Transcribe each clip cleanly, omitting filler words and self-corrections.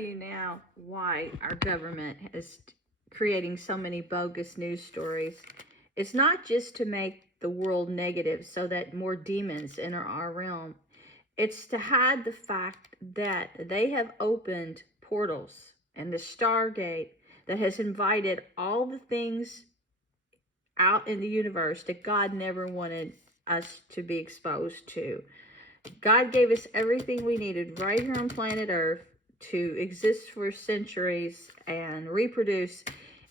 You now why our government is creating so many bogus news stories. It's not just to make the world negative so that more demons enter our realm. It's to hide the fact that they have opened portals and the Stargate that has invited all the things out in the universe that God never wanted us to be exposed to. God gave us everything we needed right here on planet Earth to exist for centuries and reproduce.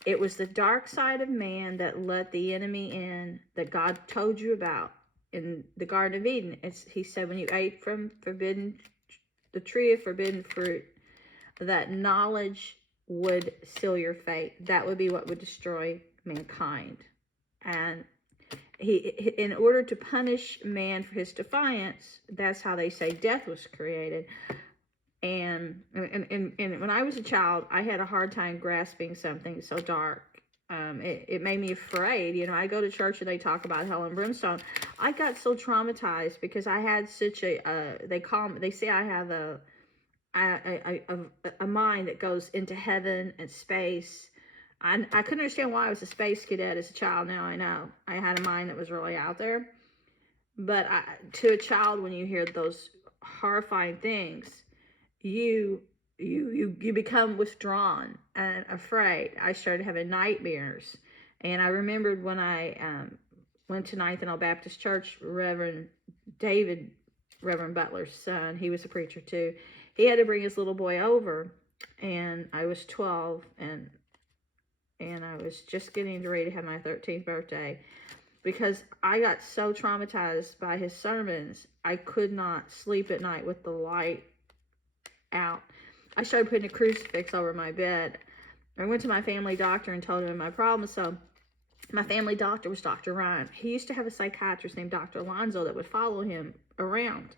It was the dark side of man that let the enemy in that God told you about in the Garden of Eden. He said when you ate from the tree of forbidden fruit, that knowledge would seal your fate. That would be what would destroy mankind. And in order to punish man for his defiance, that's how they say death was created. And when I was a child, I had a hard time grasping something so dark. It made me afraid. You know, I go to church and they talk about hell and brimstone. I got so traumatized because I had such they say I have a mind that goes into heaven and space. I couldn't understand why I was a space cadet as a child. Now I know. I had a mind that was really out there. But to a child, when you hear those horrifying things, you become withdrawn and afraid. I started having nightmares. And I remembered when I went to Ninth and All Baptist Church, Reverend Butler's son, he was a preacher too. He had to bring his little boy over, and I was 12, and I was just getting ready to have my 13th birthday because I got so traumatized by his sermons. I could not sleep at night with the light out. I started putting a crucifix over my bed. I went to my family doctor and told him my problem. So my family doctor was Dr. Ryan. He used to have a psychiatrist named Dr. Alonzo that would follow him around.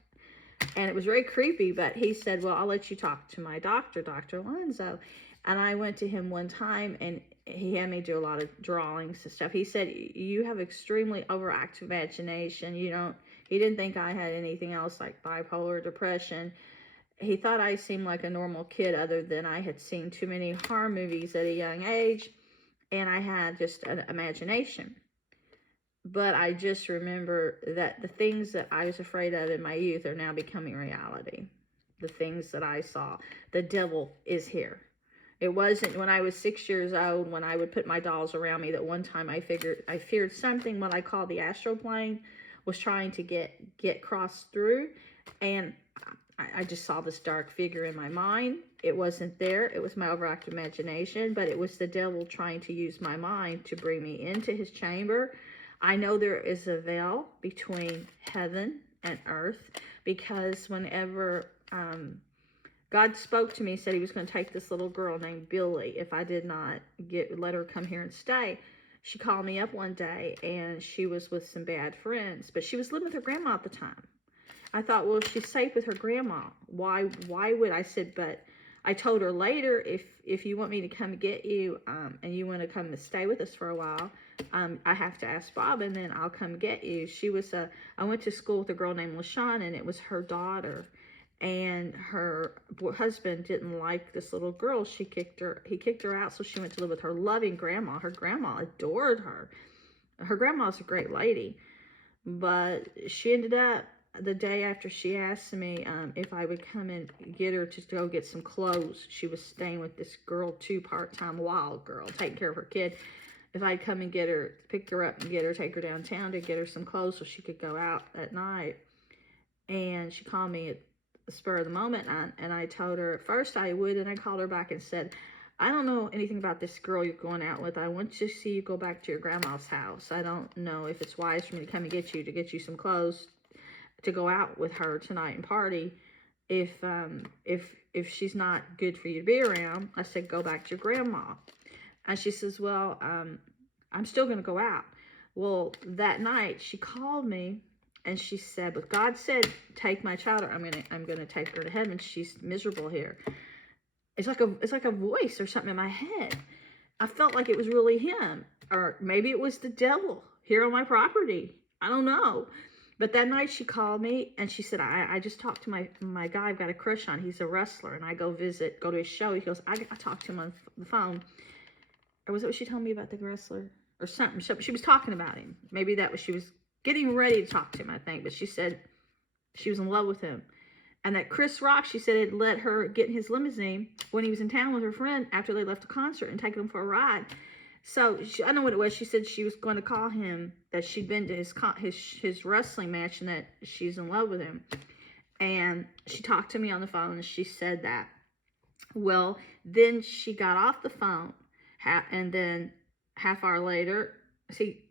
And it was very creepy, but he said, well, I'll let you talk to my doctor, Dr. Alonzo. And I went to him one time, and he had me do a lot of drawings and stuff. He said, you have extremely overactive imagination. He didn't think I had anything else like bipolar depression. He thought I seemed like a normal kid, other than I had seen too many horror movies at a young age, and I had just an imagination. But I just remember that the things that I was afraid of in my youth are now becoming reality. The things that I saw. The devil is here. It wasn't when I was 6 years old, when I would put my dolls around me, that one time I feared something, what I call the astral plane, was trying to get crossed through. And I just saw this dark figure in my mind. It wasn't there. It was my overactive imagination, but it was the devil trying to use my mind to bring me into his chamber. I know there is a veil between heaven and earth, because whenever God spoke to me, said he was going to take this little girl named Billy if I did not let her come here and stay. She called me up one day, and she was with some bad friends, but she was living with her grandma at the time. I thought, well, she's safe with her grandma. Why would I said, but I told her later, if you want me to come get you, and you want to come and stay with us for a while, I have to ask Bob, and then I'll come get you. I went to school with a girl named LaShawn, and it was her daughter. And her husband didn't like this little girl. He kicked her out, so she went to live with her loving grandma. Her grandma adored her. Her grandma's a great lady. But she ended up, the day after she asked me if I would come and get her to go get some clothes. She was staying with this girl too, part-time, wild girl, taking care of her kid. If I'd come and get her, pick her up and take her downtown to get her some clothes so she could go out at night. And she called me at the spur of the moment, and I told her at first I would, and I called her back and said, I don't know anything about this girl you're going out with. I want to see you go back to your grandma's house. I don't know if it's wise for me to come and get you some clothes to go out with her tonight and party. If she's not good for you to be around, I said, go back to your grandma. And she says, well, I'm still going to go out. Well, that night she called me, and she said, but God said, take my child, or I'm gonna take her to heaven. She's miserable here. It's like a voice or something in my head. I felt like it was really him, or maybe it was the devil here on my property. I don't know. But that night she called me and she said, I just talked to my guy I've got a crush on. He's a wrestler. And I go to his show. He goes, I talked to him on the phone. Or was it what she told me about the wrestler? Or something. She was talking about him. Maybe that was, she was getting ready to talk to him, I think. But she said she was in love with him. And that Chris Rock, she said, had let her get in his limousine when he was in town with her friend after they left a concert and taken him for a ride. So I don't know what it was. She said she was going to call him, that she'd been to his wrestling match and that she's in love with him. And she talked to me on the phone and she said that. Well, then she got off the phone and then half hour later, see,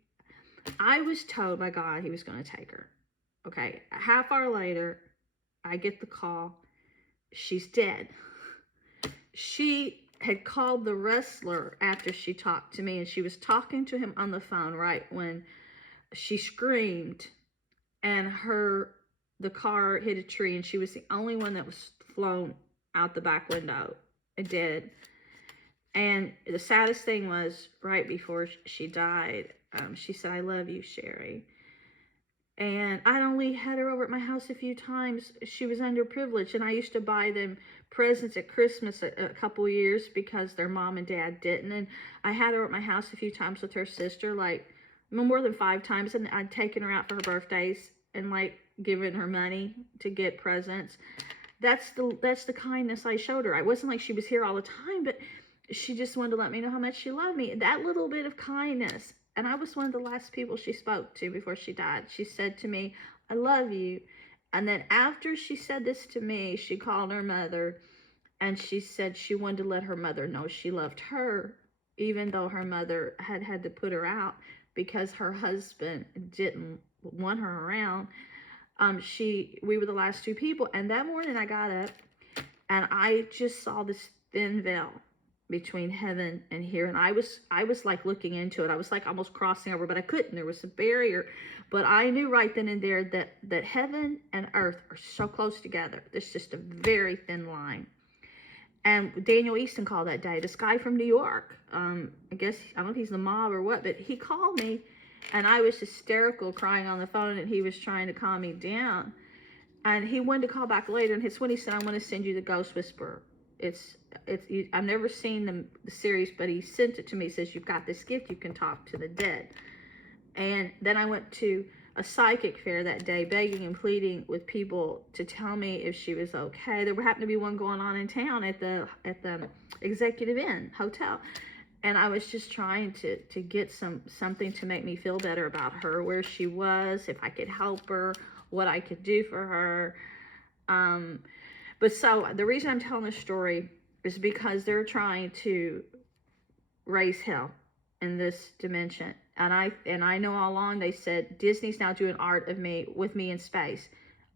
I was told by God he was going to take her. Okay, a half hour later, I get the call. She's dead. She had called the wrestler after she talked to me, and she was talking to him on the phone right when she screamed, and the car hit a tree, and she was the only one that was flown out the back window and dead. And the saddest thing was, right before she died, she said, I love you, Sherry. And I'd only had her over at my house a few times. She was underprivileged, and I used to buy them presents at Christmas a couple years because their mom and dad didn't. And I had her at my house a few times with her sister, like more than 5 times. And I'd taken her out for her birthdays and like given her money to get presents. That's the kindness I showed her. I wasn't like she was here all the time, but she just wanted to let me know how much she loved me. That little bit of kindness. And I was one of the last people she spoke to before she died. She said to me, I love you. And then after she said this to me, she called her mother and she said she wanted to let her mother know she loved her, even though her mother had to put her out because her husband didn't want her around. We were the last 2 people. And that morning I got up and I just saw this thin veil between heaven and here, and I was like looking into it. I was like almost crossing over, but I couldn't. There was a barrier, but I knew right then and there that heaven and earth are so close together. There's just a very thin line. And Daniel Easton called that day. This guy from New York, I guess I don't know if he's the mob or what, but he called me, and I was hysterical, crying on the phone, and he was trying to calm me down. And he wanted to call back later, and it's when he said, I want to send you the Ghost Whisperer. I've never seen the series, but he sent it to me. He says, you've got this gift, you can talk to the dead. And then I went to a psychic fair that day, begging and pleading with people to tell me if she was okay. There happened to be one going on in town at the Executive Inn Hotel. And I was just trying to get something to make me feel better about her, where she was, if I could help her, what I could do for her. But so the reason I'm telling this story is because they're trying to raise hell in this dimension. And I know all along they said Disney's now doing art of me with me in space.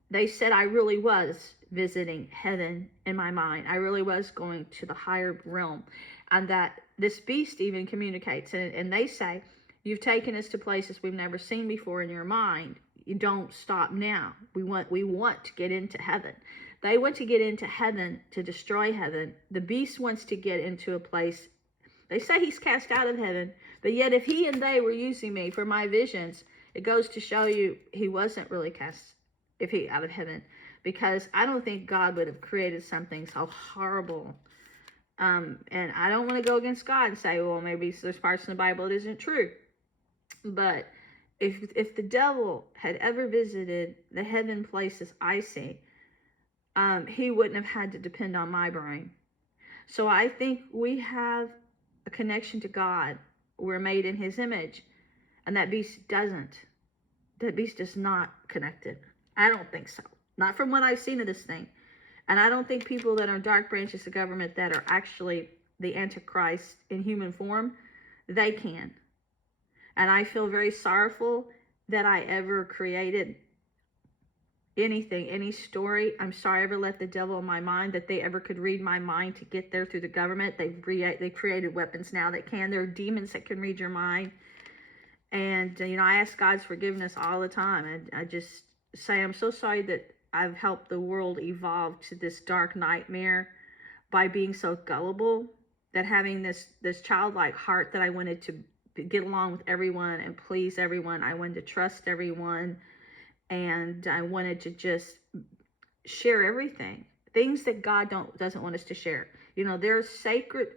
They said I really was visiting heaven in my mind. I really was going to the higher realm, and that this beast even communicates. And they say, you've taken us to places we've never seen before in your mind. You don't stop now. We want to get into heaven. They want to get into heaven to destroy heaven. The beast wants to get into a place. They say he's cast out of heaven, but yet if he and they were using me for my visions, it goes to show you he wasn't really cast out of heaven, because I don't think God would have created something so horrible. And I don't want to go against God and say, well, maybe there's parts in the Bible that isn't true. But if the devil had ever visited the heaven places I see, he wouldn't have had to depend on my brain. So I think we have a connection to God. We're made in his image, and that beast doesn't. That beast is not connected. I don't think so. Not from what I've seen of this thing. And I don't think people that are dark branches of government that are actually the Antichrist in human form, they can. And I feel very sorrowful that I ever created anything, any story. I'm sorry I ever let the devil in my mind, that they ever could read my mind to get there through the government. They created weapons now that can. There are demons that can read your mind. And, I ask God's forgiveness all the time. And I just say, I'm so sorry that I've helped the world evolve to this dark nightmare by being so gullible, that having this childlike heart that I wanted to get along with everyone and please everyone. I wanted to trust everyone. and I wanted to just share everything, things that God doesn't want us to share. You know, there's sacred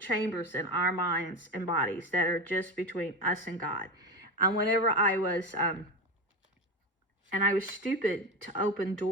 chambers in our minds and bodies that are just between us and God. And whenever I was, and I was stupid to open doors